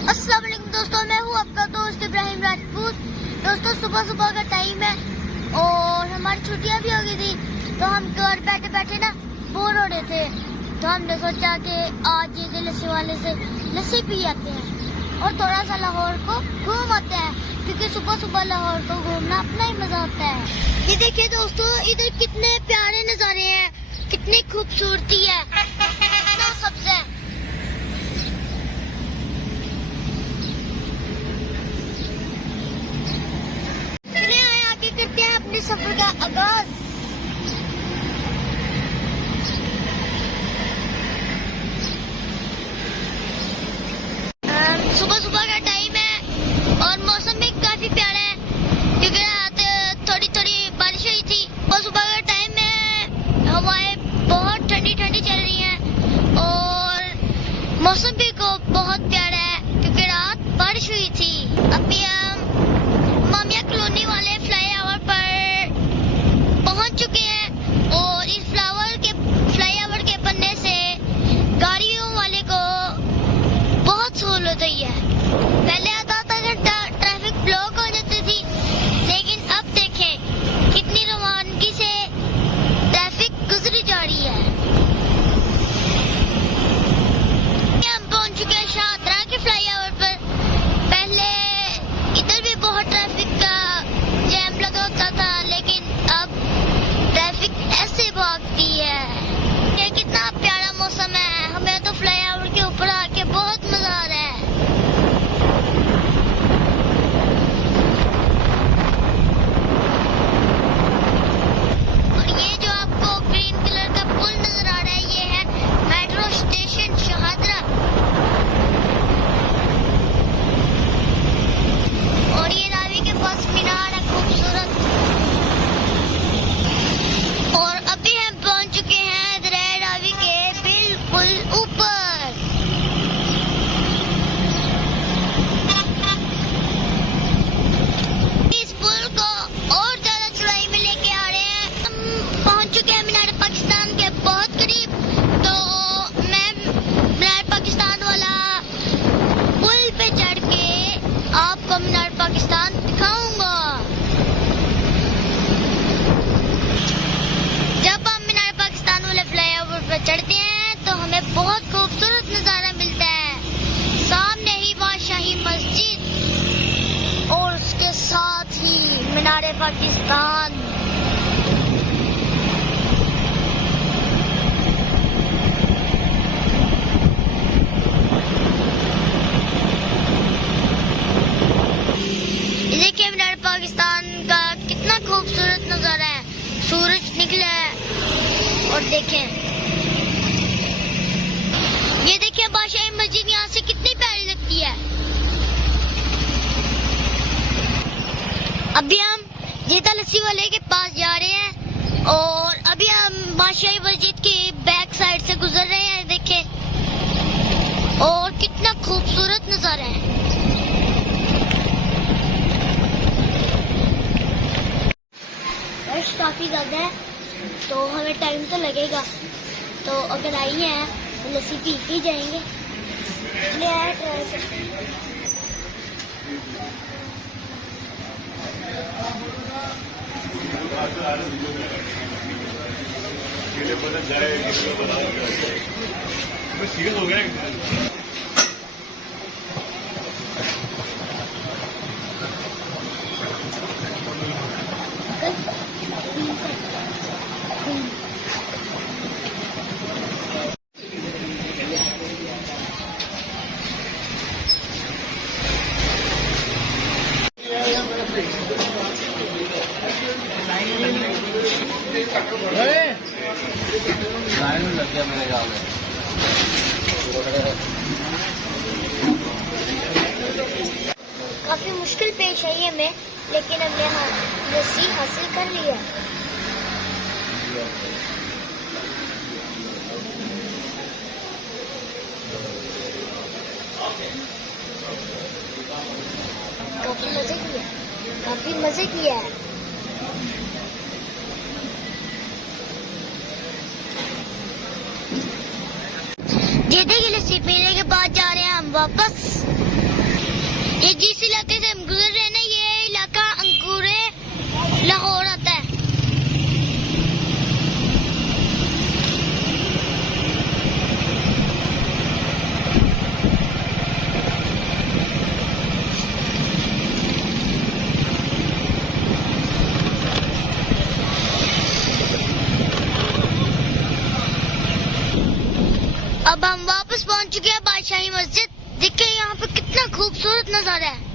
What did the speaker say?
अस्सलाम वालेकुम दोस्तों, मैं हूँ आपका दोस्त इब्राहिम राजपूत। दोस्तों सुबह सुबह का टाइम है और हमारी छुट्टियाँ भी हो गई थी, तो हम घर बैठे बैठे ना बोर हो रहे थे, तो हमने सोचा कि आज ये लस्सी वाले से लस्सी पी आते हैं और थोड़ा सा लाहौर को घूम आते हैं, क्योंकि सुबह सुबह लाहौर को घूमना अपना ही मजा होता है। ये देखिए दोस्तों, इधर कितने प्यारे नजारे हैं, कितनी खूबसूरती है, कितना सबसे करते हैं अपने सफर का आगाज। सुबह सुबह का टाइम है और मौसम भी काफी प्यारा है, क्योंकि रात थोड़ी थोड़ी बारिश हुई थी। और सुबह का टाइम में हवाएं बहुत ठंडी ठंडी चल रही हैं और मौसम भी को बहुत प्यारा है, क्योंकि रात बारिश हुई थी। अभी हम मामिया कॉलोनी वाले फ्लाईओवर पर पहुंच चुके हैं और इस फ्लाईओवर के बनने से गाड़ियों वाले को बहुत सहूलत हुई है। पहले आधा घंटा ट्रैफिक ब्लॉक हो जाती थी, लेकिन अब देखें कितनी रवानगी से ट्रैफिक गुजरी जा रही है। हम पहुंच चुके हैं शाहदरा के फ्लाईओवर पर। पहले इधर भी बहुत ट्रैफिक का जैम लगा होता था, लेकिन अब ट्रैफिक ऐसे भागती है। ये कितना प्यारा मौसम है, हमें तो फ्लाईओवर के ऊपर आके बहुत मजा आ रहा है। और ये जो आपको ग्रीन कलर का पुल नजर आ रहा है, ये है मेट्रो स्टेशन शाहदरा। और ये रावी के पास मीनार है खूबसूरत। और अभी हम पहुंच चुके हैं दरिया रावी के बिल्कुल ऊपर। इस पुल को और ज्यादा चौड़ाई में लेके आ रहे हैं। हम पहुंच चुके हैं मीनार पाकिस्तान के बहुत करीब, तो मैं मीनार पाकिस्तान वाला पुल पे चढ़ के आपको मीनार पाकिस्तान दिखाऊंगा। जब हम मीनार पाकिस्तान वाले फ्लाईओवर पर चढ़ते हैं तो हमें बहुत खूबसूरत नजारा मिलता है। सामने ही बादशाही मस्जिद और उसके साथ ही मीनार पाकिस्तान। देखिए मीनार पाकिस्तान का कितना खूबसूरत नजारा है। सूरज निकला है और देखें, ये देखिए बादशाही मस्जिद यहाँ से कितनी प्यारी लगती है। अभी हम जेता लस्सी वाले के पास जा रहे हैं और अभी हम बादशाही मस्जिद की बैक साइड से गुजर रहे हैं। देखें और कितना खूबसूरत नजारा है। रश काफी ज्यादा है, तो हमें टाइम तो लगेगा, तो अगर आई हैं तो लस्सी पी के जाएंगे। ले आया ट्राई करते हैं। लाइन में लग गया मेरे गाँव में। काफी मुश्किल पेश आई हमें, लेकिन हमने लस्सी हासिल कर ली है। काफी मजे किया है। ये देखिए लस्सी पीने के बाद जा रहे हैं हम वापस। ये जिस इलाके से हम गुजर रहे हैं ना, ये इलाका अंकुरे लाहौर आता है। अब हम वापस पहुंच चुके हैं बादशाही मस्जिद। देखिए यहाँ पे कितना खूबसूरत नजारा है।